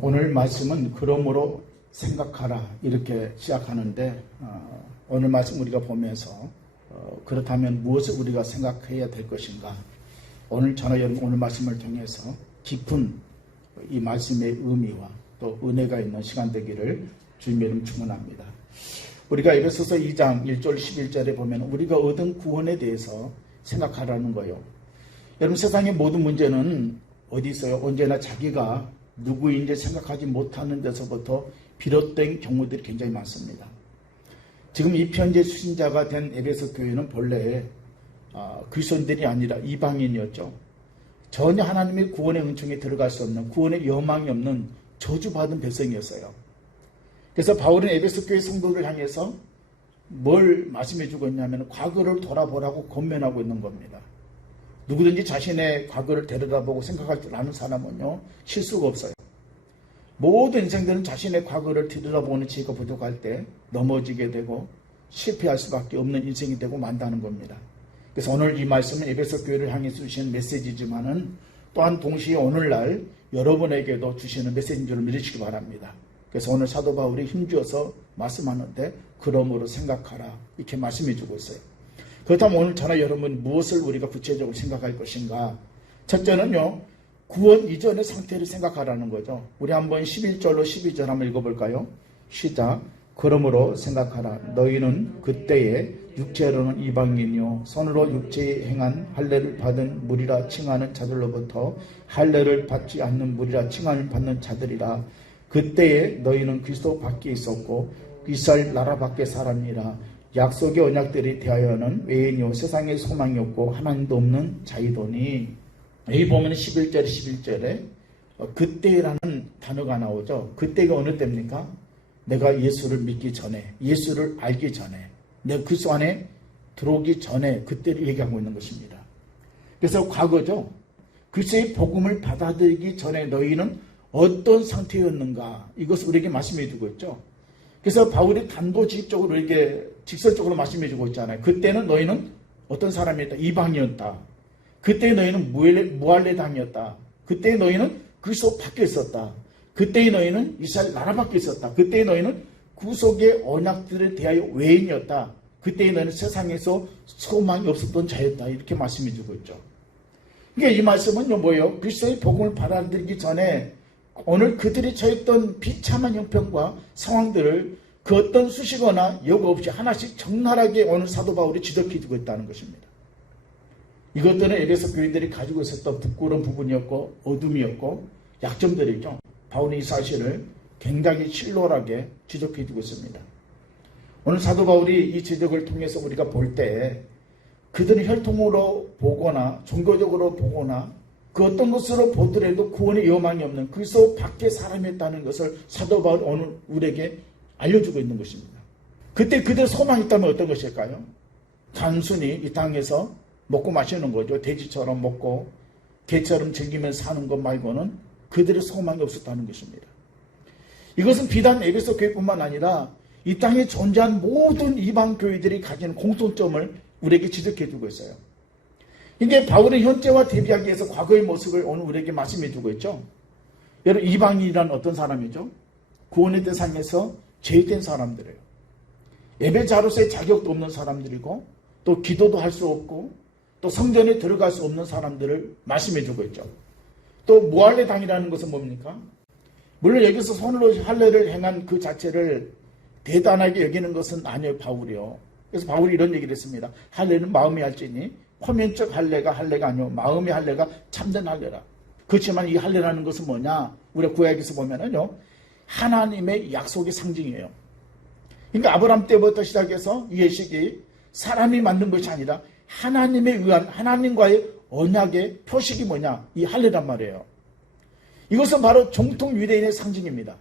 오늘 말씀은 그러므로 생각하라 이렇게 시작하는데 오늘 말씀 우리가 보면서 그렇다면 무엇을 우리가 생각해야 될 것인가. 오늘 저나 여러분 오늘 말씀을 통해서 깊은 이 말씀의 의미와 또 은혜가 있는 시간 되기를 주님의 이름 축원합니다. 우리가 에베소서 2장 1절 11절에 보면 우리가 얻은 구원에 대해서 생각하라는 거예요. 여러분 세상의 모든 문제는 어디 있어요? 언제나 자기가 누구인지 생각하지 못하는 데서부터 비롯된 경우들이 굉장히 많습니다. 지금 이 편지의 수신자가 된 에베소 교회는 본래 그리스도인들이 아니라 이방인이었죠. 전혀 하나님의 구원의 은총에 들어갈 수 없는, 구원의 여망이 없는 저주받은 백성이었어요. 그래서 바울은 에베소 교회 성도를 향해서 뭘 말씀해 주고 있냐면 과거를 돌아보라고 권면하고 있는 겁니다. 누구든지 자신의 과거를 되돌아보고 생각할 줄 아는 사람은요 실수가 없어요. 모든 인생들은 자신의 과거를 뒤돌아보는 지혜가 부족할 때 넘어지게 되고 실패할 수밖에 없는 인생이 되고 만다는 겁니다. 그래서 오늘 이 말씀은 에베소 교회를 향해 주시는 메시지지만은 또한 동시에 오늘날 여러분에게도 주시는 메시지인 줄 믿으시기 바랍니다. 그래서 오늘 사도 바울이 힘주어서 말씀하는데 그러므로 생각하라 이렇게 말씀해 주고 있어요. 그렇다면 오늘 저나 여러분 무엇을 우리가 구체적으로 생각할 것인가. 첫째는요 구원 이전의 상태를 생각하라는 거죠. 우리 한번 11절로 12절 한번 읽어볼까요? 시작. 그러므로 생각하라. 너희는 그때에 육체로는 이방인이요 손으로 육체에 행한 할례를 받은 무리라 칭하는 자들로부터 할례를 받지 않는 무리라 칭함을 받는 자들이라. 그때에 너희는 그리스도 밖에 있었고 이스라엘 나라 밖에 사람이라. 약속의 언약들이 대하여는 외인이요 세상에 소망이 없고 하나님도 없는 자이더니. 여기 보면 11절에 그때라는 단어가 나오죠. 그때가 어느 때입니까? 내가 예수를 믿기 전에, 예수를 알기 전에, 내가 그리스도 안에 들어오기 전에 그때를 얘기하고 있는 것입니다. 그래서 과거죠. 그리스도의 복음을 받아들이기 전에 너희는 어떤 상태였는가, 이것을 우리에게 말씀해 주고 있죠. 그래서 바울이 단도직입적으로 이렇게 직설적으로 말씀해 주고 있잖아요. 그때는 너희는 어떤 사람이었다? 이방이었다. 그때 너희는 무할례 당이었다. 그때 너희는 그리스도 밖에 있었다. 그때 너희는 이스라엘 나라 밖에 있었다. 그때 너희는 구속의 언약들에 대하여 외인이었다. 그때 너희는 세상에서 소망이 없었던 자였다. 이렇게 말씀해 주고 있죠. 그러니까 이 말씀은 뭐예요? 그리스도의 복음을 받아들이기 전에 오늘 그들이 처했던 비참한 형편과 상황들을 그 어떤 수식어나 여과 없이 하나씩 적나라하게 오늘 사도 바울이 지적해 주고 있다는 것입니다. 이것들은 에베소 교인들이 가지고 있었던 부끄러운 부분이었고 어둠이었고 약점들이죠. 바울이 이 사실을 굉장히 실로하게 지적해 주고 있습니다. 오늘 사도 바울이 이 지적을 통해서 우리가 볼 때 그들은 혈통으로 보거나 종교적으로 보거나 그 어떤 것으로 보더라도 구원의 여망이 없는 그리스도 밖에 사람이었다는 것을 사도 바울이 오늘 우리에게 알려주고 있는 것입니다. 그때 그들의 소망이 있다면 어떤 것일까요? 단순히 이 땅에서 먹고 마시는 거죠. 돼지처럼 먹고 개처럼 즐기면서 사는 것 말고는 그들의 소망이 없었다는 것입니다. 이것은 비단 에베소 교회뿐만 아니라 이 땅에 존재한 모든 이방 교회들이 가지는 공통점을 우리에게 지적해 주고 있어요. 이게 바울의 현재와 대비하기 위해서 과거의 모습을 오늘 우리에게 말씀해 주고 있죠. 여러분 이방인이란 어떤 사람이죠? 구원의 대상에서 제외된 사람들이에요. 예배자로서의 자격도 없는 사람들이고 또 기도도 할 수 없고 또 성전에 들어갈 수 없는 사람들을 말씀해 주고 있죠. 또 무할례 당이라는 것은 뭡니까? 물론 여기서 손으로 할례를 행한 그 자체를 대단하게 여기는 것은 아니에요. 바울이요. 그래서 바울이 이런 얘기를 했습니다. 할례는 마음이 할지니 표면적 할례가 아니요 마음의 할례가 참된 할례라. 그렇지만 이 할례라는 것은 뭐냐? 우리가 구약에서 보면은요 하나님의 약속의 상징이에요. 그러니까 아브라함 때부터 시작해서 이 예식이 사람이 만든 것이 아니라 하나님에 의한 하나님과의 언약의 표식이 뭐냐? 이 할례란 말이에요. 이것은 바로 정통 유대인의 상징입니다.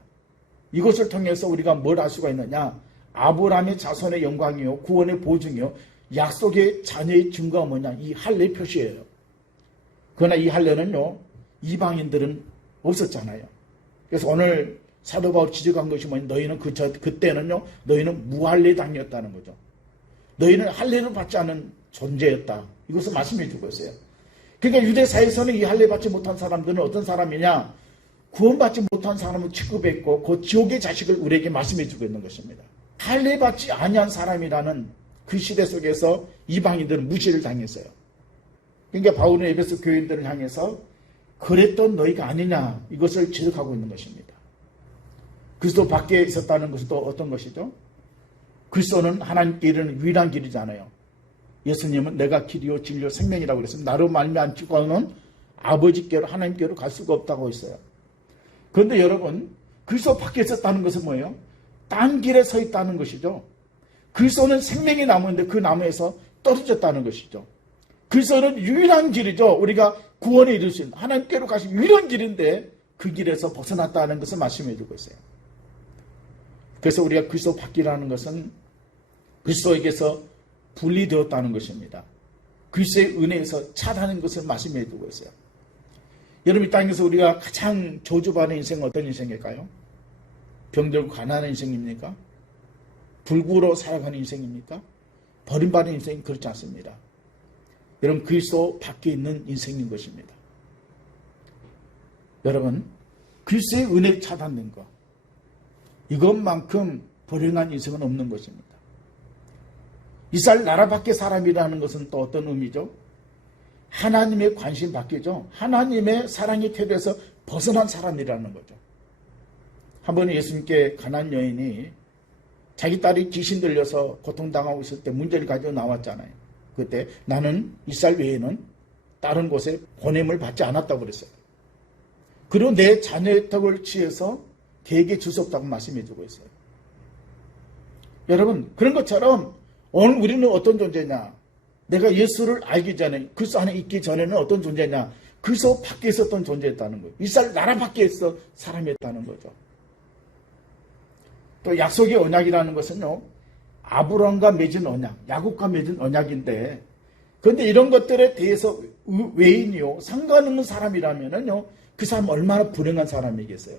이것을 통해서 우리가 뭘 알 수가 있느냐? 아브라함의 자손의 영광이요 구원의 보증이요 약속의 자녀의 증거가 뭐냐? 이 할례 표시예요. 그러나 이 할례는요 이방인들은 없었잖아요. 그래서 오늘 사도 바울이 지적한 것이 뭐냐? 너희는 그때는요 너희는 무할례 당이었다는 거죠. 너희는 할례를 받지 않은 존재였다. 이것을 말씀해 주고 있어요. 그러니까 유대사에서는 이 할례 받지 못한 사람들은 어떤 사람이냐? 구원받지 못한 사람을 취급했고 그 지옥의 자식을 우리에게 말씀해주고 있는 것입니다. 할례받지 아니한 사람이라는 그 시대 속에서 이방인들은 무시를 당했어요. 그러니까 바울은 에베소 교인들을 향해서 그랬던 너희가 아니냐 이것을 지적하고 있는 것입니다. 그리스도 밖에 있었다는 것은 또 어떤 것이죠? 그리스도는 하나님께 이르는 유일한 길이잖아요. 예수님은 내가 길이요 진리요 생명이라고 그랬습니다. 나로 말미암지 않고는 아버지께로 하나님께로 갈 수가 없다고 했어요. 그런데 여러분 그리스도 밖에 있었다는 것은 뭐예요? 딴 길에 서 있다는 것이죠. 그리스도는 생명의 나무인데 그 나무에서 떨어졌다는 것이죠. 그리스도는 유일한 길이죠. 우리가 구원에 이룰 수 있는 하나님께로 가신 유일한 길인데 그 길에서 벗어났다는 것을 말씀해 주고 있어요. 그래서 우리가 그리스도 밖이라는 것은 그리스도에게서 분리되었다는 것입니다. 그리스도의 은혜에서 차다는 것을 말씀해 주고 있어요. 여러분 이 땅에서 우리가 가장 저주받는 인생은 어떤 인생일까요? 병들고 가난한 인생입니까? 불구로 살아가는 인생입니까? 버림받은 인생이 그렇지 않습니다. 여러분 그리스도 밖에 있는 인생인 것입니다. 여러분 그리스도의 은혜에 차단된 것 이것만큼 불행한 인생은 없는 것입니다. 이스라엘 나라 밖의 사람이라는 것은 또 어떤 의미죠? 하나님의 관심 밖이죠. 하나님의 사랑의 태도에서 벗어난 사람이라는 거죠. 한 번은 예수님께 가난안 여인이 자기 딸이 귀신 들려서 고통당하고 있을 때 문제를 가지고 나왔잖아요. 그때 나는 이스라엘 외에는 다른 곳에 보냄을 받지 않았다고 그랬어요. 그리고 내 자녀의 덕을 취해서 개에게 줄 수 없다고 말씀해 주고 있어요. 여러분 그런 것처럼 오늘 우리는 어떤 존재냐? 내가 예수를 알기 전에 그리스도 안에 있기 전에는 어떤 존재냐? 그리스도 밖에 있었던 존재였다는 거예요. 이스라엘 나라 밖에 있어 사람이었다는 거죠. 또 약속의 언약이라는 것은요. 아브라함과 맺은 언약, 야곱과 맺은 언약인데 그런데 이런 것들에 대해서 외인이요. 상관없는 사람이라면요. 그 사람 얼마나 불행한 사람이겠어요.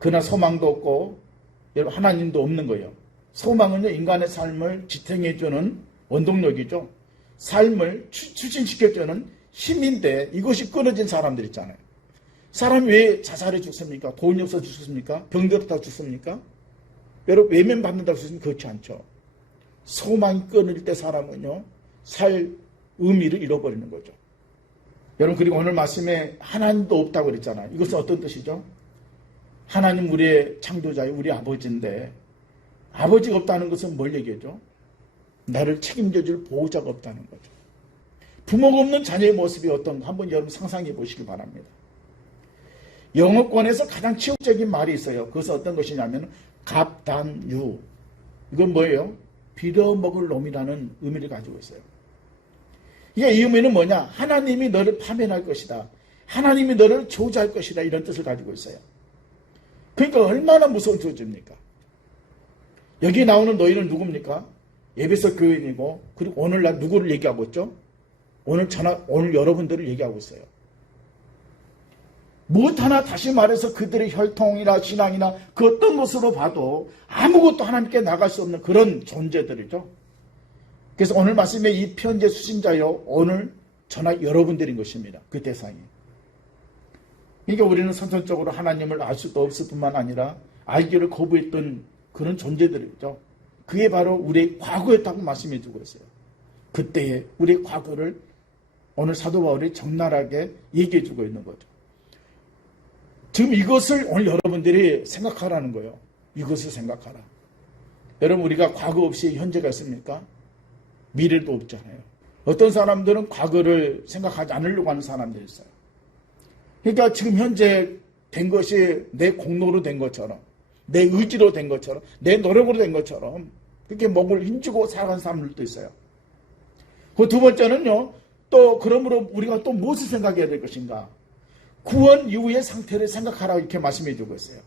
그러나 소망도 없고 하나님도 없는 거예요. 소망은요. 인간의 삶을 지탱해주는 원동력이죠. 삶을 추진시켜주는 힘인데 이것이 끊어진 사람들 있잖아요. 사람이 왜 자살해 죽습니까? 돈이 없어 죽습니까? 병들었다고 죽습니까? 여러분 외면받는다고 죽습니까? 그렇지 않죠. 소망이 끊을 때 사람은요. 살 의미를 잃어버리는 거죠. 여러분 그리고 오늘 말씀에 하나님도 없다고 그랬잖아요. 이것은 어떤 뜻이죠? 하나님 우리의 창조자의 우리 아버지인데 아버지가 없다는 것은 뭘 얘기하죠? 나를 책임져 줄 보호자가 없다는 거죠. 부모가 없는 자녀의 모습이 어떤가 한번 여러분 상상해 보시기 바랍니다. 영어권에서 가장 치욕적인 말이 있어요. 그것은 어떤 것이냐면 갑담유. 이건 뭐예요? 빌어먹을 놈이라는 의미를 가지고 있어요. 이게 이 의미는 뭐냐? 하나님이 너를 파면할 것이다. 하나님이 너를 저주할 것이다. 이런 뜻을 가지고 있어요. 그러니까 얼마나 무서운 저주입니까? 여기 나오는 너희는 누굽니까? 에베소 교인이고 그리고 오늘날 누구를 얘기하고 있죠? 오늘 여러분들을 얘기하고 있어요. 무엇 하나 다시 말해서 그들의 혈통이나 신앙이나 그 어떤 모습으로 봐도 아무것도 하나님께 나갈 수 없는 그런 존재들이죠. 그래서 오늘 말씀에 이 편지의 수신자요 오늘 저나 여러분들인 것입니다. 그 대상이. 그러니까 우리는 선천적으로 하나님을 알 수도 없을 뿐만 아니라 알기를 거부했던 그런 존재들이죠. 그게 바로 우리의 과거였다고 말씀해 주고 있어요. 그때의 우리의 과거를 오늘 사도 바울이 적나라하게 얘기해 주고 있는 거죠. 지금 이것을 오늘 여러분들이 생각하라는 거예요. 이것을 생각하라. 여러분 우리가 과거 없이 현재가 있습니까? 미래도 없잖아요. 어떤 사람들은 과거를 생각하지 않으려고 하는 사람들이 있어요. 그러니까 지금 현재 된 것이 내 공로로 된 것처럼 내 의지로 된 것처럼 내 노력으로 된 것처럼 그렇게 목을 힘주고 살아가는 사람들도 있어요. 그 두 번째는요. 또 그러므로 우리가 또 무엇을 생각해야 될 것인가? 구원 이후의 상태를 생각하라고 이렇게 말씀해 주고 있어요.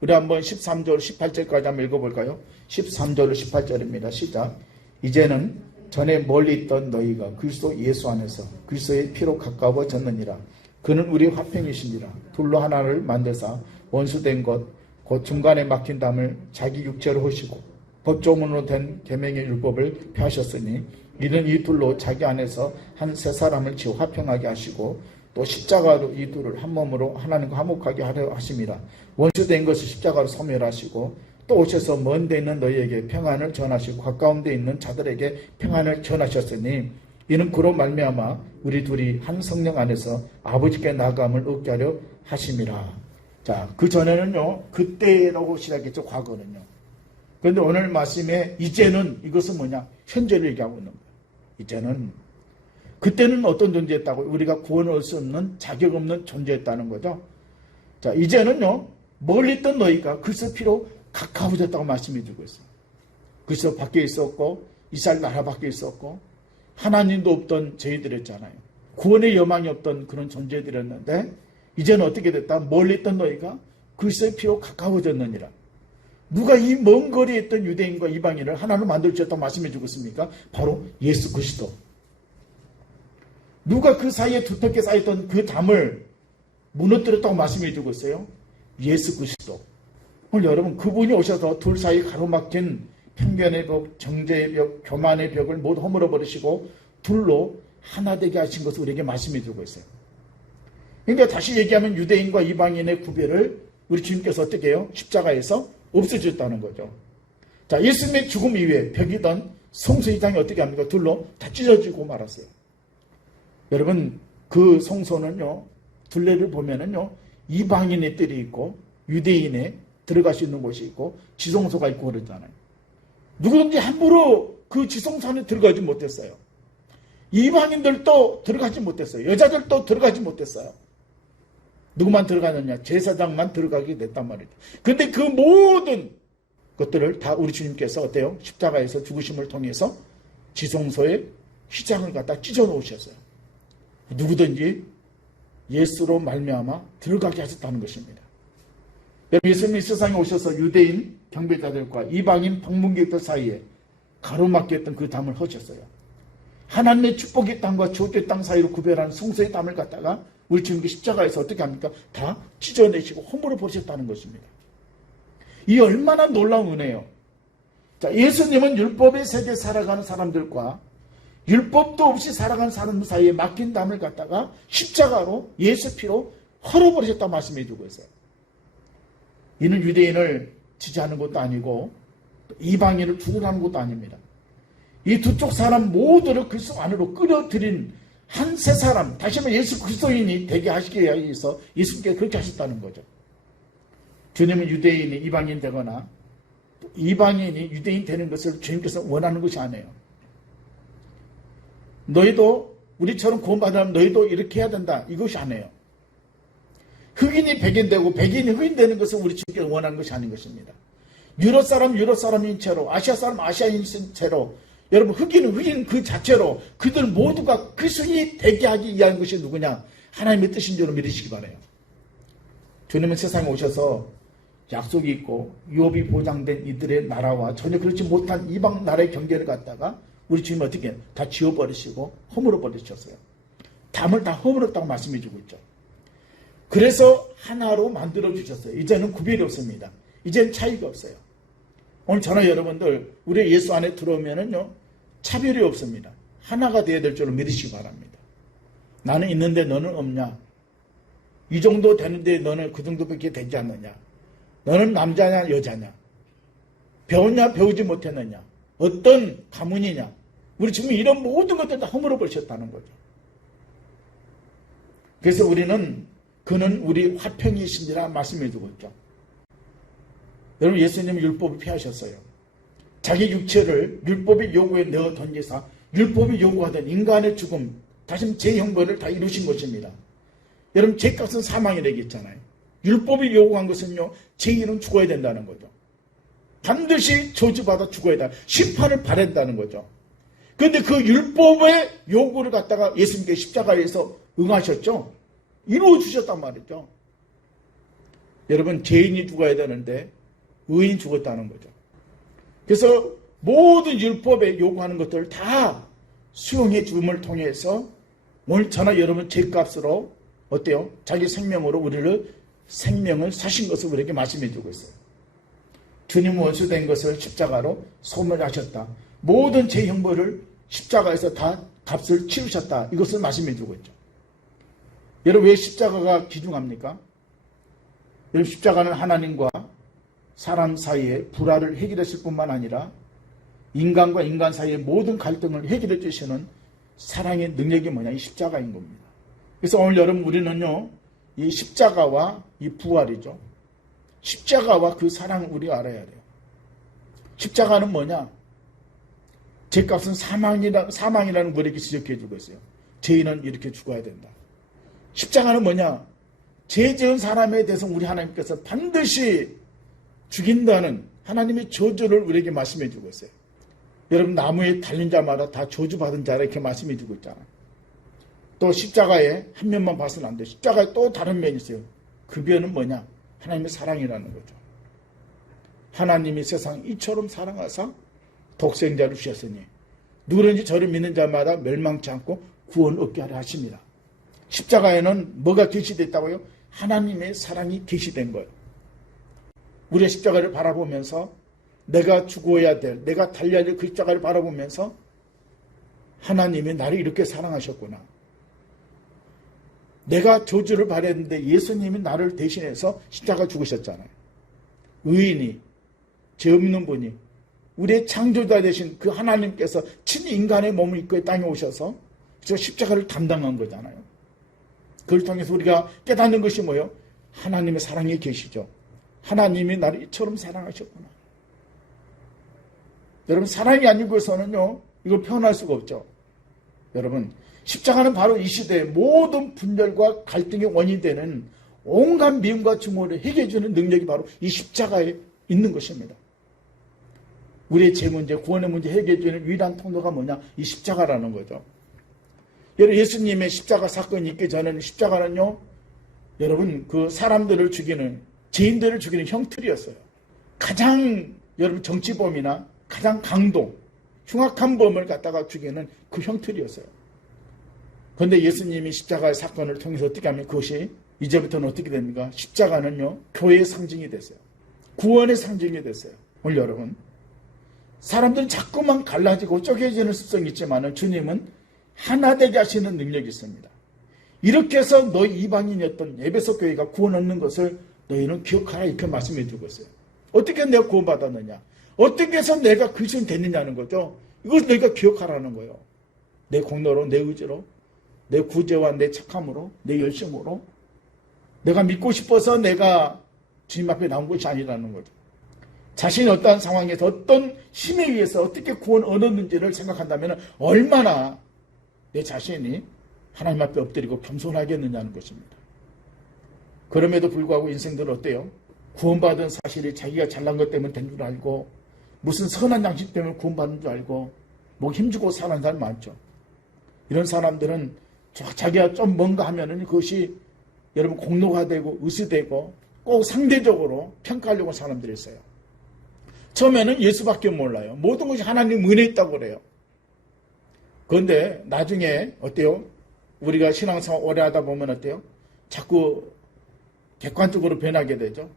우리 한번 13절 18절까지 한번 읽어볼까요? 13절 18절입니다. 시작. 이제는 전에 멀리 있던 너희가 그리스도 예수 안에서 그리스도의 피로 가까워졌느니라. 그는 우리 화평이시니라. 둘로 하나를 만드사 원수된 것 곧 중간에 막힌 담을 자기 육체로 하시고 법조문으로 된 계명의 율법을 펴하셨으니 이는 이 둘로 자기 안에서 한 세 사람을 지어 화평하게 하시고 또 십자가로 이 둘을 한 몸으로 하나님과 화목하게 하려 하심이라. 원수된 것을 십자가로 소멸하시고 또 오셔서 먼 데 있는 너희에게 평안을 전하시고 가까운 데 있는 자들에게 평안을 전하셨으니 이는 그로 말미암아 우리 둘이 한 성령 안에서 아버지께 나감을 얻게 하려 하심이라. 자, 그 전에는요, 그때라고 시작했죠. 과거는요. 그런데 오늘 말씀에 이제는, 이것은 뭐냐? 현재를 얘기하고 있는 거예요. 이제는. 그때는 어떤 존재였다고? 우리가 구원을 얻을 수 없는 자격 없는 존재였다는 거죠. 자, 이제는요, 멀리 있던 너희가 그리스도 피로 가까워졌다고 말씀해 주고 있어요. 그리스도 밖에 있었고 이스라엘 나라 밖에 있었고 하나님도 없던 저희들이었잖아요. 구원의 여망이 없던 그런 존재들이었는데 이제는 어떻게 됐다? 멀리 있던 너희가 그리스도의 피로 가까워졌느니라. 누가 이 먼 거리에 있던 유대인과 이방인을 하나로 만들어 주셨다고 말씀해 주고 있습니까? 바로 예수 그리스도. 누가 그 사이에 두텁게 쌓였던 그 담을 무너뜨렸다고 말씀해 주고 있어요? 예수 그리스도. 오늘 여러분, 그분이 오셔서 둘 사이 가로막힌 편견의 벽, 정죄의 벽, 교만의 벽을 모두 허물어 버리시고 둘로 하나 되게 하신 것을 우리에게 말씀해 주고 있어요. 그러니까 다시 얘기하면 유대인과 이방인의 구별을 우리 주님께서 어떻게 해요? 십자가에서 없애주셨다는 거죠. 자, 예수님의 죽음 이후에 벽이던 성소이장이 어떻게 합니까? 둘로 다 찢어지고 말았어요. 여러분, 그 성소는요, 둘레를 보면은요, 이방인의 뜰이 있고 유대인의 들어갈 수 있는 곳이 있고 지성소가 있고 그러잖아요. 누구든지 함부로 그 지성소 안에 들어가지 못했어요. 이방인들도 들어가지 못했어요. 여자들도 들어가지 못했어요. 누구만 들어가느냐? 제사장만 들어가게 됐단 말이죠. 그런데 그 모든 것들을 다 우리 주님께서 어때요? 십자가에서 죽으심을 통해서 지성소에 휘장을 갖다 찢어 놓으셨어요. 누구든지 예수로 말미암아 들어가게 하셨다는 것입니다. 예수님이 세상에 오셔서 유대인 경배자들과 이방인 방문객들 사이에 가로막혔던 그 담을 허셨어요. 하나님의 축복의 땅과 저주의 땅 사이로 구별하는 성소의 담을 갖다가 우리 주님께 십자가에서 어떻게 합니까? 다 찢어내시고 허물어 버리셨다는 것입니다. 이 얼마나 놀라운 은혜예요. 자, 예수님은 율법의 세계에 살아가는 사람들과 율법도 없이 살아가는 사람 사이에 막힌 담을 갖다가 십자가로 예수 피로 헐어버리셨다고 말씀해 주고 있어요. 이는 유대인을 지지하는 것도 아니고 이방인을 죽이라는 것도 아닙니다. 이 두 쪽 사람 모두를 그리스도 안으로 끌어들인 한 세 사람, 다시 한번 예수 그리스도인이 되게 하시기 위해서 예수님께서 그렇게 하셨다는 거죠. 주님은 유대인이 이방인 되거나 이방인이 유대인 되는 것을 주님께서 원하는 것이 아니에요. 너희도 우리처럼 구원받으려면 너희도 이렇게 해야 된다. 이것이 아니에요. 흑인이 백인되고 백인이 흑인 되는 것은 우리 주님께서 원하는 것이 아닌 것입니다. 유럽 사람인 채로, 아시아 사람 아시아인 채로, 여러분 흑인은 흑인 그 자체로 그들 모두가 그리스도인이 되게 하기 위한 것이 누구냐? 하나님의 뜻인 줄 믿으시기 바라요. 주님은 세상에 오셔서 약속이 있고 유업이 보장된 이들의 나라와 전혀 그렇지 못한 이방 나라의 경계를 갖다가 우리 주님은 어떻게 다 지워버리시고 허물어 버리셨어요. 담을 다 허물었다고 말씀해 주고 있죠. 그래서 하나로 만들어 주셨어요. 이제는 구별이 없습니다. 이제는 차이가 없어요. 오늘 저나 여러분들 우리 예수 안에 들어오면은요 차별이 없습니다. 하나가 되어야 될 줄로 믿으시기 바랍니다. 나는 있는데 너는 없냐? 이 정도 되는데 너는 그 정도밖에 되지 않느냐? 너는 남자냐 여자냐? 배웠냐 배우지 못했느냐? 어떤 가문이냐? 우리 지금 이런 모든 것들 다 허물어 버리셨다는 거죠. 그래서 우리는 그는 우리 화평이신지라 말씀해 주고 있죠. 여러분 예수님은 율법을 피하셨어요. 자기 육체를 율법의 요구에 넣어 던지사 율법이 요구하던 인간의 죽음, 다시 제 형벌을 다 이루신 것입니다. 여러분 죄값은 사망이라고 했잖아요. 율법이 요구한 것은요 죄인은 죽어야 된다는 거죠. 반드시 저주받아 죽어야 된다. 심판을 받아야 된다는 거죠. 그런데 그 율법의 요구를 갖다가 예수님께서 십자가에서 응하셨죠. 이루어 주셨단 말이죠. 여러분 죄인이 죽어야 되는데 의인이 죽었다는 거죠. 그래서 모든 율법에 요구하는 것들을 다 수용해 줌을 통해서 오늘 저나 여러분 죄값으로 어때요? 자기 생명으로 우리를 생명을 사신 것을 우리에게 말씀해 주고 있어요. 주님 원수된 것을 십자가로 소멸하셨다. 모든 죄 형벌을 십자가에서 다 값을 치르셨다. 이것을 말씀해 주고 있죠. 여러분 왜 십자가가 귀중합니까? 여러분 십자가는 하나님과 사람 사이의 불화를 해결했을 뿐만 아니라 인간과 인간 사이의 모든 갈등을 해결해 주시는 사랑의 능력이 뭐냐? 이 십자가인 겁니다. 그래서 오늘 여러분 우리는요, 이 십자가와 이 부활이죠. 십자가와 그 사랑을 우리가 알아야 돼요. 십자가는 뭐냐? 죄값은 사망이라는 우리에게 지적해 주고 있어요. 죄인은 이렇게 죽어야 된다. 십자가는 뭐냐? 죄 지은 사람에 대해서 우리 하나님께서 반드시 죽인다는 하나님의 저주를 우리에게 말씀해 주고 있어요. 여러분 나무에 달린 자마다 다 저주받은 자라 이렇게 말씀해 주고 있잖아요. 또 십자가에 한 면만 봐서는 안 돼요. 십자가에 또 다른 면이 있어요. 그 면은 뭐냐? 하나님의 사랑이라는 거죠. 하나님이 세상 이처럼 사랑하사 독생자를 주셨으니 누구든지 저를 믿는 자마다 멸망치 않고 구원 얻게 하려 하십니다. 십자가에는 뭐가 계시되어 있다고요? 하나님의 사랑이 계시된 거예요. 우리의 십자가를 바라보면서 내가 죽어야 될, 내가 달려야 될 그 십자가를 바라보면서 하나님이 나를 이렇게 사랑하셨구나. 내가 저주를 받았는데 예수님이 나를 대신해서 십자가 죽으셨잖아요. 의인이, 죄 없는 분이, 우리의 창조자 되신 그 하나님께서 친히 인간의 몸을 입고 땅에 오셔서 저 십자가를 담당한 거잖아요. 그걸 통해서 우리가 깨닫는 것이 뭐예요? 하나님의 사랑이 계시죠. 하나님이 나를 이처럼 사랑하셨구나. 여러분 사랑이 아니고서는요 이걸 표현할 수가 없죠. 여러분 십자가는 바로 이 시대의 모든 분열과 갈등의 원인이 되는 온갖 미움과 증오를 해결해 주는 능력이 바로 이 십자가에 있는 것입니다. 우리의 죄 문제, 구원의 문제 해결해 주는 유일한 통로가 뭐냐? 이 십자가라는 거죠. 여러분 예수님의 십자가 사건이 있기 전에는 십자가는요 여러분 그 사람들을 죽이는, 죄인들을 죽이는 형틀이었어요. 가장 여러분 정치범이나 가장 강도, 흉악한 범을 갖다가 죽이는 그 형틀이었어요. 그런데 예수님이 십자가의 사건을 통해서 어떻게 하면 그것이 이제부터는 어떻게 됩니까? 십자가는요 교회의 상징이 됐어요. 구원의 상징이 됐어요. 오늘 여러분 사람들은 자꾸만 갈라지고 쪼개지는 습성이 있지만 주님은 하나 되게 하시는 능력이 있습니다. 이렇게 해서 너희 이방인이었던 에베소 교회가 구원 얻는 것을 너희는 기억하라 이렇게 말씀해 주고 있어요. 어떻게 내가 구원받았느냐? 어떻게 해서 내가 그리스도인 됐느냐는 거죠. 이걸 너희가 기억하라는 거예요. 내 공로로, 내 의지로, 내 구제와 내 착함으로, 내 열심으로 내가 믿고 싶어서 내가 주님 앞에 나온 것이 아니라는 거죠. 자신이 어떠한 상황에서 어떤 힘에 의해서 어떻게 구원 얻었는지를 생각한다면 얼마나 내 자신이 하나님 앞에 엎드리고 겸손하겠느냐는 것입니다. 그럼에도 불구하고 인생들은 어때요? 구원받은 사실이 자기가 잘난 것 때문에 된 줄 알고 무슨 선한 양심 때문에 구원받는 줄 알고 뭐 힘주고 사는 사람 많죠. 이런 사람들은 자기가 좀 뭔가 하면은 그것이 여러분 공로가 되고 의수되고 꼭 상대적으로 평가하려고 하는 사람들이 있어요. 처음에는 예수밖에 몰라요. 모든 것이 하나님 은혜 있다고 그래요. 그런데 나중에 어때요? 우리가 신앙생활 오래 하다 보면 어때요? 자꾸 객관적으로 변하게 되죠.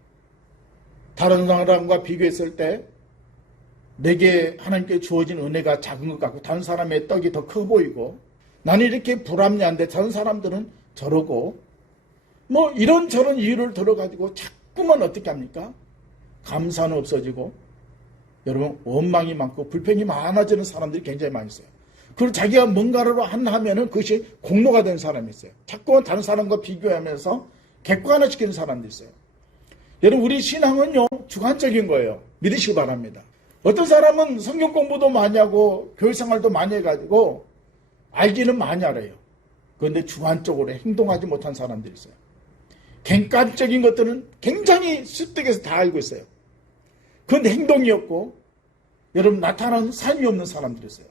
다른 사람과 비교했을 때 내게 하나님께 주어진 은혜가 작은 것 같고 다른 사람의 떡이 더 커 보이고 나는 이렇게 불합리한데 다른 사람들은 저러고 뭐 이런저런 이유를 들어가지고 자꾸만 어떻게 합니까? 감사는 없어지고 여러분 원망이 많고 불평이 많아지는 사람들이 굉장히 많이 있어요. 그리고 자기가 뭔가를 하면은 그것이 공로가 되는 사람이 있어요. 자꾸만 다른 사람과 비교하면서 객관화시키는 사람도 있어요. 여러분 우리 신앙은요 주관적인 거예요. 믿으시기 바랍니다. 어떤 사람은 성경 공부도 많이 하고 교회 생활도 많이 해가지고 알기는 많이 알아요. 그런데 주관적으로 행동하지 못한 사람들이 있어요. 객관적인 것들은 굉장히 습득해서 다 알고 있어요. 그런데 행동이 없고 여러분 나타나는 삶이 없는 사람들이 있어요.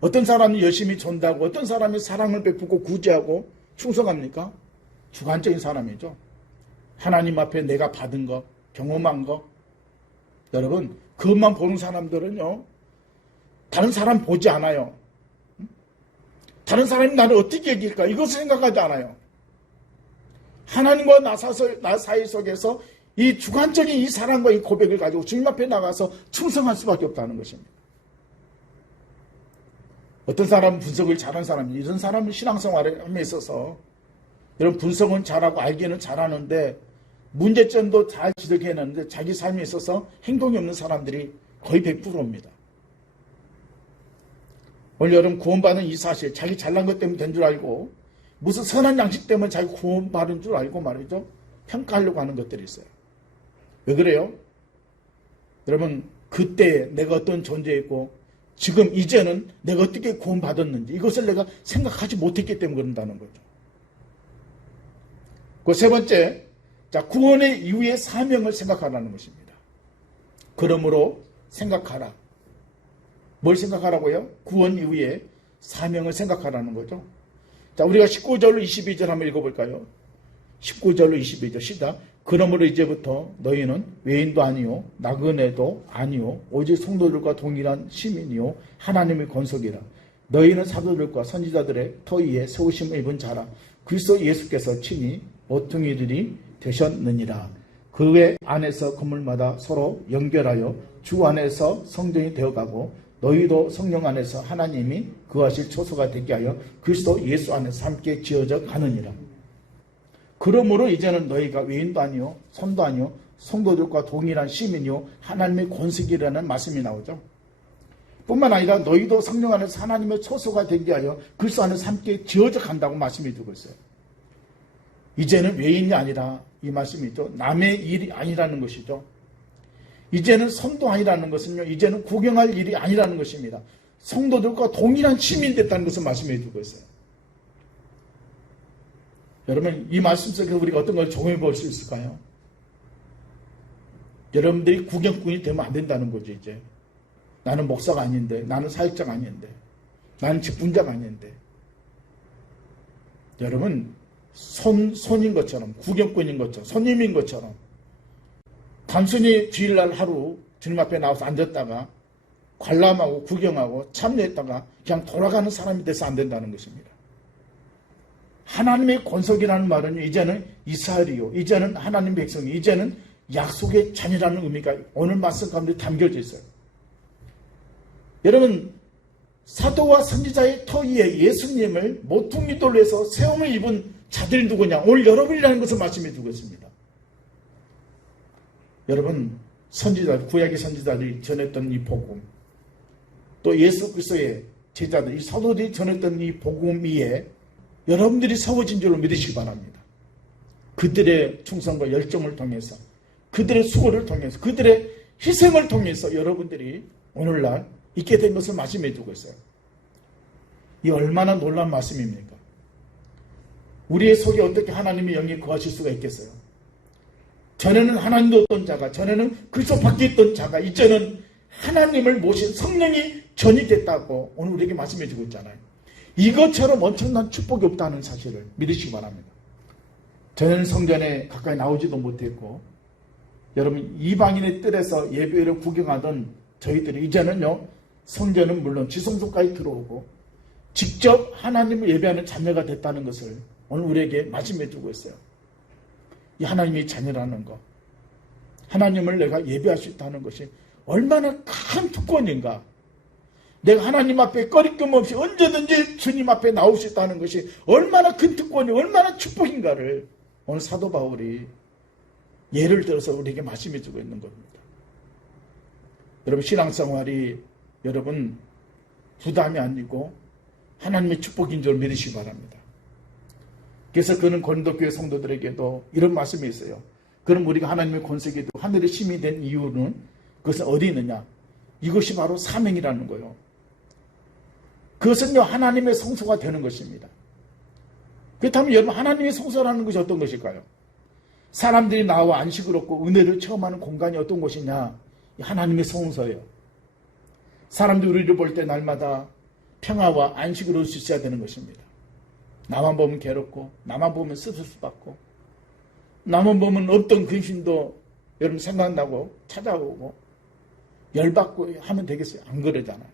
어떤 사람이 열심히 전다고 어떤 사람이 사랑을 베푸고 구제하고 충성합니까? 주관적인 사람이죠. 하나님 앞에 내가 받은 것, 경험한 것 여러분 그것만 보는 사람들은요 다른 사람 보지 않아요. 다른 사람이 나를 어떻게 여길까 이것을 생각하지 않아요. 하나님과 나 사이 속에서 이 주관적인 이 사랑과 이 고백을 가지고 주님 앞에 나가서 충성할 수밖에 없다는 것입니다. 어떤 사람은 분석을 잘하는 사람이, 이런 사람은 신앙생활에 있어서 이런 분석은 잘하고 알기는 잘하는데 문제점도 잘 지적해내는데 자기 삶에 있어서 행동이 없는 사람들이 거의 100%입니다. 오늘 여러분 구원받은 이 사실, 자기 잘난 것 때문에 된 줄 알고 무슨 선한 양식 때문에 자기 구원받은 줄 알고 말이죠. 평가하려고 하는 것들이 있어요. 왜 그래요? 여러분 그때 내가 어떤 존재였고 지금 이제는 내가 어떻게 구원받았는지 이것을 내가 생각하지 못했기 때문에 그런다는 거죠. 그 세 번째, 자, 구원의 이후의 사명을 생각하라는 것입니다. 그러므로 생각하라. 뭘 생각하라고요? 구원 이후에 사명을 생각하라는 거죠. 자, 우리가 19절로 22절 한번 읽어볼까요? 19절로 22절 시작. 그러므로 이제부터 너희는 외인도 아니요 나그네도 아니요 오직 성도들과 동일한 시민이요 하나님의 권속이라. 너희는 사도들과 선지자들의 터 위에 세우심을 입은 자라. 그리스도 예수께서 친히 모퉁이들이 되셨느니라. 그 안에서 건물마다 서로 연결하여 주 안에서 성전이 되어가고 너희도 성령 안에서 하나님이 거하실 초소가 되게 하여 그리스도 예수 안에서 함께 지어져 가느니라. 그러므로 이제는 너희가 외인도 아니요 선도 아니요 성도들과 동일한 시민이요 하나님의 권속이라는 말씀이 나오죠. 뿐만 아니라 너희도 성령 안에서 하나님의 초소가 되게 하여 그리스도 안에서 함께 지어져 간다고 말씀해 주고 있어요. 이제는 외인이 아니라 이 말씀이죠. 남의 일이 아니라는 것이죠. 이제는 선도 아니라는 것은요. 이제는 구경할 일이 아니라는 것입니다. 성도들과 동일한 시민이 됐다는 것을 말씀해 주고 있어요. 여러분 이 말씀 속에서 우리가 어떤 걸 적용해 볼 수 있을까요? 여러분들이 구경꾼이 되면 안 된다는 거죠. 이제 나는 목사가 아닌데, 나는 사역자가 아닌데, 나는 직분자가 아닌데, 여러분 손인 것처럼, 구경꾼인 것처럼, 손님인 것처럼 단순히 주일날 하루 주님 앞에 나와서 앉았다가 관람하고 구경하고 참여했다가 그냥 돌아가는 사람이 돼서 안 된다는 것입니다. 하나님의 권속이라는 말은 이제는 이스라엘이요, 이제는 하나님 백성이, 이제는 약속의 자녀라는 의미가 오늘 말씀 가운데 담겨져 있어요. 여러분 사도와 선지자의 터 위에 예수님을 모퉁이돌로 해서 세움을 입은 자들이 누구냐? 오늘 여러분이라는 것을 말씀해 주고 있습니다. 여러분 선지자, 구약의 선지자들이 전했던 이 복음, 또 예수 그리스도의 제자들, 이 사도들이 전했던 이 복음 위에 여러분들이 세워진 줄로 믿으시기 바랍니다. 그들의 충성과 열정을 통해서, 그들의 수고를 통해서, 그들의 희생을 통해서 여러분들이 오늘날 있게 된 것을 말씀해 주고 있어요. 이 얼마나 놀라운 말씀입니까? 우리의 속에 어떻게 하나님의 영이 거하실 수가 있겠어요? 전에는 하나님도 없던 자가, 전에는 그리스도 밖에 있던 자가 이제는 하나님을 모신 성령이 전이됐다고 오늘 우리에게 말씀해 주고 있잖아요. 이것처럼 엄청난 축복이 없다는 사실을 믿으시기 바랍니다. 저는 성전에 가까이 나오지도 못했고, 여러분 이방인의 뜰에서 예배를 구경하던 저희들이 이제는요 성전은 물론 지성소까지 들어오고 직접 하나님을 예배하는 자녀가 됐다는 것을 오늘 우리에게 말씀해 주고 있어요. 이 하나님의 자녀라는 것, 하나님을 내가 예배할 수 있다는 것이 얼마나 큰 특권인가. 내가 하나님 앞에 꺼리낌 없이 언제든지 주님 앞에 나올 수 있다는 것이 얼마나 큰 특권이, 얼마나 축복인가를 오늘 사도 바울이 예를 들어서 우리에게 말씀해 주고 있는 겁니다. 여러분 신앙생활이 여러분 부담이 아니고 하나님의 축복인 줄 믿으시기 바랍니다. 그래서 그는 고린도교회 성도들에게도 이런 말씀이 있어요. 그럼 우리가 하나님의 권세기도 하늘의 심이 된 이유는 그것은 어디 있느냐? 이것이 바로 사명이라는 거예요. 그것은요 하나님의 성소가 되는 것입니다. 그렇다면 여러분 하나님의 성소라는 것이 어떤 것일까요? 사람들이 나와 안식을 얻고 은혜를 체험하는 공간이 어떤 곳이냐? 하나님의 성소예요. 사람들이 우리를 볼 때 날마다 평화와 안식을 얻을 수 있어야 되는 것입니다. 나만 보면 괴롭고, 나만 보면 스트레스 받고, 나만 보면 어떤 근심도 여러분 생각나고 찾아오고 열받고 하면 되겠어요? 안 그러잖아요.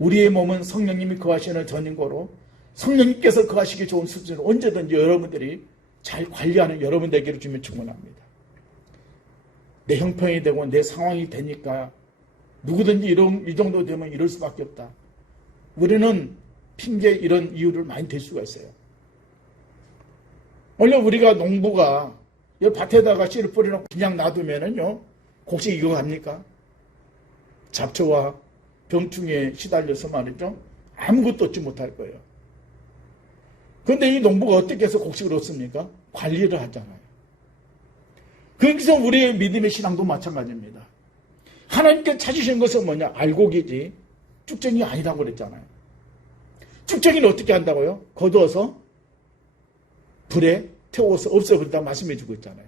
우리의 몸은 성령님이 거하시는 전인고로 성령님께서 거하시기 좋은 수준으로 언제든지 여러분들이 잘 관리하는 여러분 되기를 주면 축원합니다. 내 형편이 되고 내 상황이 되니까 누구든지 이 정도 되면 이럴 수밖에 없다. 우리는 핑계 이런 이유를 많이 댈 수가 있어요. 원래 우리가 농부가 이 밭에다가 씨를 뿌려놓고 그냥 놔두면은요, 곡식 익어갑니까? 잡초와 병충해에 시달려서 말이죠, 아무것도 얻지 못할 거예요. 그런데 이 농부가 어떻게 해서 곡식을 얻습니까? 관리를 하잖아요. 그래서 우리의 믿음의 신앙도 마찬가지입니다. 하나님께 찾으신 것은 뭐냐? 알곡이지 쭉정이 아니라고 그랬잖아요. 쭉정이는 어떻게 한다고요? 거두어서 불에 태워서 없애버린다고 말씀해 주고 있잖아요.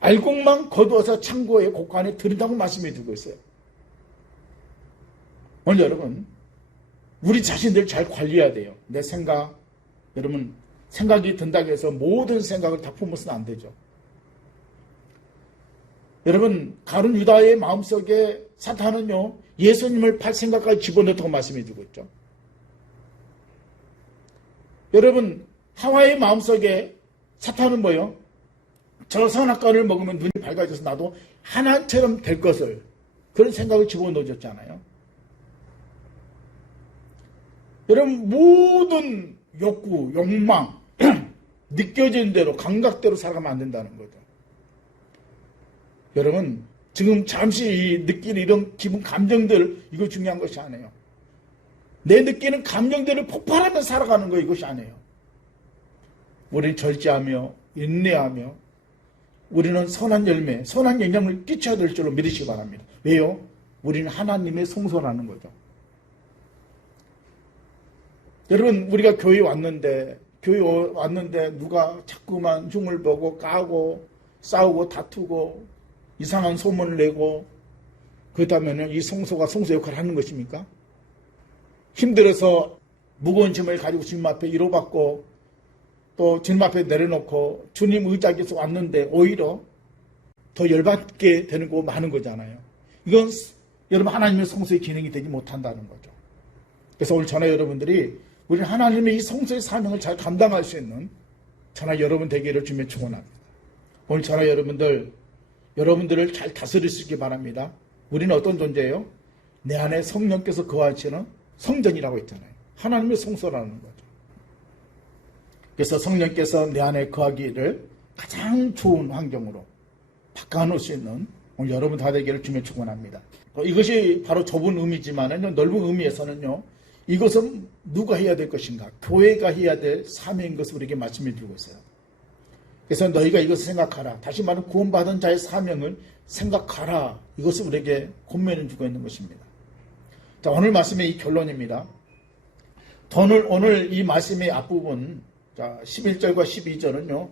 알곡만 거두어서 창고에 곡간에 들인다고 말씀해 주고 있어요. 오늘 여러분, 우리 자신들 잘 관리해야 돼요. 내 생각, 여러분, 생각이 든다고 해서 모든 생각을 다 품어서는 안 되죠. 여러분, 가룟 유다의 마음속에 사탄은요, 예수님을 팔 생각까지 집어넣었다고 말씀해 주고 있죠. 여러분, 하와의 마음속에 사탄은 뭐예요? 저 선악과를 먹으면 눈이 밝아져서 나도 하나처럼 될 것을, 그런 생각을 집어넣어줬잖아요. 여러분, 모든 욕구, 욕망, 느껴지는 대로, 감각대로 살아가면 안 된다는 거죠. 여러분, 지금 잠시 이 느끼는 이런 기분, 감정들, 이거 중요한 것이 아니에요. 내 느끼는 감정들을 폭발하며 살아가는 거, 이것이 아니에요. 우리는 절제하며 인내하며 우리는 선한 열매, 선한 영향을 끼쳐야 될 줄로 믿으시기 바랍니다. 왜요? 우리는 하나님의 성소라는 거죠. 여러분, 우리가 교회에 왔는데 누가 자꾸만 흉을 보고 까고 싸우고 다투고 이상한 소문을 내고 그렇다면 이 성소가 성소 역할을 하는 것입니까? 힘들어서 무거운 짐을 가지고 주님 앞에 위로받고 또 주님 앞에 내려놓고 주님 의자에서 왔는데 오히려 더 열받게 되는 거 많은 거잖아요. 이건 여러분 하나님의 성소의 기능이 되지 못한다는 거죠. 그래서 오늘 저나 여러분들이 우리는 하나님의 이 성소의 사명을 잘 감당할 수 있는 저나 여러분 되기를 주님의 축원합니다. 오늘 저나 여러분들을 잘 다스릴 수 있기 바랍니다. 우리는 어떤 존재예요? 내 안에 성령께서 거하시는 성전이라고 했잖아요. 하나님의 성소라는 거죠. 그래서 성령께서 내 안에 거하기를 가장 좋은 환경으로 바꿔놓을 수 있는 오늘 여러분 다 되기를 주님의 축원합니다. 이것이 바로 좁은 의미지만은요, 넓은 의미에서는요, 이것은 누가 해야 될 것인가? 교회가 해야 될 사명인 것을 우리에게 말씀해 주고 있어요. 그래서 너희가 이것을 생각하라. 다시 말하면 구원받은 자의 사명을 생각하라. 이것을 우리에게 권면해 주고 있는 것입니다. 자, 오늘 말씀의 이 결론입니다. 오늘 이 말씀의 앞부분, 자, 11절과 12절은요,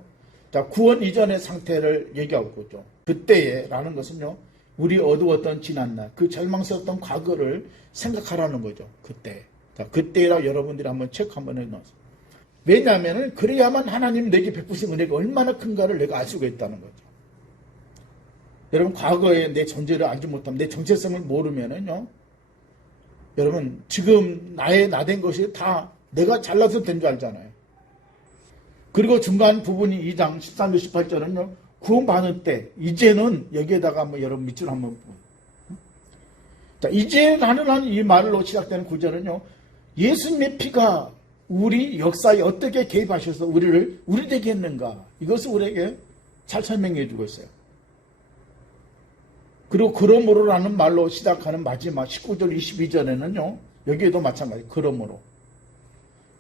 자, 구원 이전의 상태를 얘기하고 있죠. 그때에라는 것은요, 우리 어두웠던 지난날, 그 절망스러웠던 과거를 생각하라는 거죠. 그때. 자, 그때라 여러분들이 한번 체크 한번 해놓으세요. 왜냐하면 그래야만 하나님 내게 베푸신 은혜가 얼마나 큰가를 내가 알 수가 있다는 거죠. 여러분, 과거에 내 존재를 알지 못하면, 내 정체성을 모르면은요, 여러분, 지금 나 된 것이 다 내가 잘나서 된 줄 알잖아요. 그리고 중간 부분이 2장 13절 18절은요, 구원받을 때, 이제는 여기에다가 한번 여러분 밑줄 한번 자, 이제 나는 하는 이 말로 시작되는 구절은요, 예수님의 피가 우리 역사에 어떻게 개입하셔서 우리 되게 했는가, 이것을 우리에게 잘 설명해 주고 있어요. 그리고 그러므로라는 말로 시작하는 마지막 19절 22절에는요, 여기에도 마찬가지, 그러므로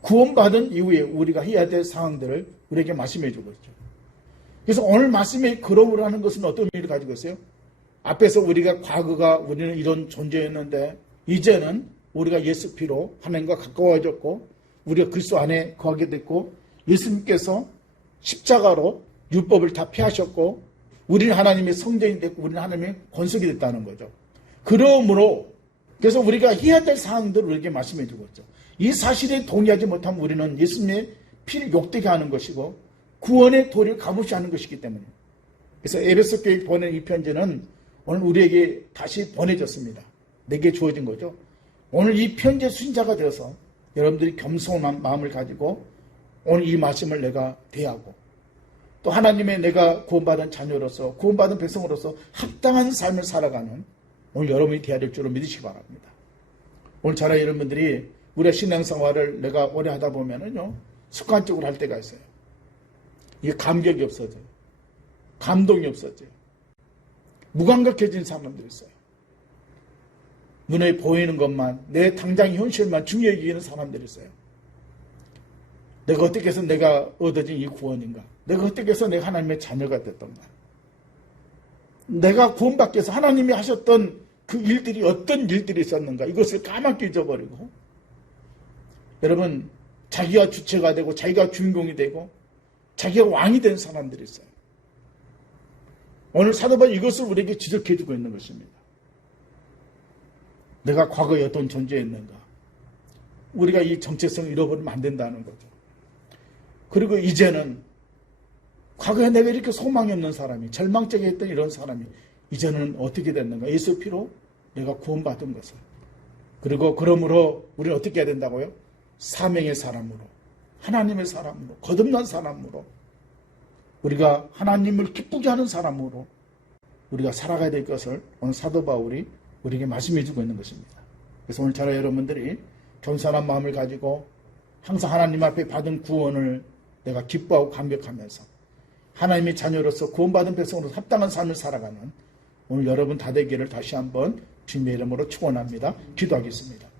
구원받은 이후에 우리가 해야 될 상황들을 우리에게 말씀해 주고 있죠. 그래서 오늘 말씀의 그러므로라는 것은 어떤 의미를 가지고 있어요? 앞에서 우리가 과거가 우리는 이런 존재였는데 이제는 우리가 예수 피로 하나님과 가까워졌고 우리가 그리스도 안에 거하게 됐고 예수님께서 십자가로 율법을 다 피하셨고 우리는 하나님의 성전이 됐고 우리는 하나님의 권속이 됐다는 거죠. 그러므로 그래서 우리가 해야 될 사항들을 우리에게 말씀해 주고 있죠. 이 사실에 동의하지 못하면 우리는 예수님의 피를 욕되게 하는 것이고 구원의 도리를 가무시 하는 것이기 때문에 그래서 에베소 교회 보낸 이 편지는 오늘 우리에게 다시 보내졌습니다. 내게 주어진 거죠. 오늘 이 편지의 순자가 되어서 여러분들이 겸손한 마음을 가지고 오늘 이 말씀을 내가 대하고 또 하나님의 내가 구원받은 자녀로서 구원받은 백성으로서 합당한 삶을 살아가는 오늘 여러분이 되어야 될 줄로 믿으시기 바랍니다. 오늘 저와 여러분들이 우리의 신앙생활을 내가 오래 하다 보면은요, 습관적으로 할 때가 있어요. 이게 감격이 없어져요. 감동이 없어져요. 무감각해진 사람들이 있어요. 눈에 보이는 것만, 내 당장 현실만 중요히 여기는 사람들이 있어요. 내가 어떻게 해서 내가 얻어진 이 구원인가? 내가 어떻게 해서 내가 하나님의 자녀가 됐던가? 내가 구원받기 위해서 하나님이 하셨던 그 일들이 어떤 일들이 있었는가? 이것을 까맣게 잊어버리고, 여러분, 자기가 주체가 되고 자기가 주인공이 되고 자기가 왕이 된 사람들이 있어요. 오늘 사도 바울이 이것을 우리에게 지적해 주고 있는 것입니다. 내가 과거에 어떤 존재였는가? 우리가 이 정체성을 잃어버리면 안 된다는 거죠. 그리고 이제는 과거에 내가 이렇게 소망이 없는 사람이, 절망적에 했던 이런 사람이 이제는 어떻게 됐는가? 예수 피로 내가 구원받은 것을. 그리고 그러므로 우리는 어떻게 해야 된다고요? 사명의 사람으로, 하나님의 사람으로, 거듭난 사람으로, 우리가 하나님을 기쁘게 하는 사람으로 우리가 살아가야 될 것을 오늘 사도 바울이 우리에게 말씀해 주고 있는 것입니다. 그래서 오늘 저와 여러분들이 겸손한 마음을 가지고 항상 하나님 앞에 받은 구원을 내가 기뻐하고 감격하면서 하나님의 자녀로서 구원받은 백성으로서 합당한 삶을 살아가는 오늘 여러분 다 되기를 다시 한번 주님의 이름으로 축원합니다. 기도하겠습니다.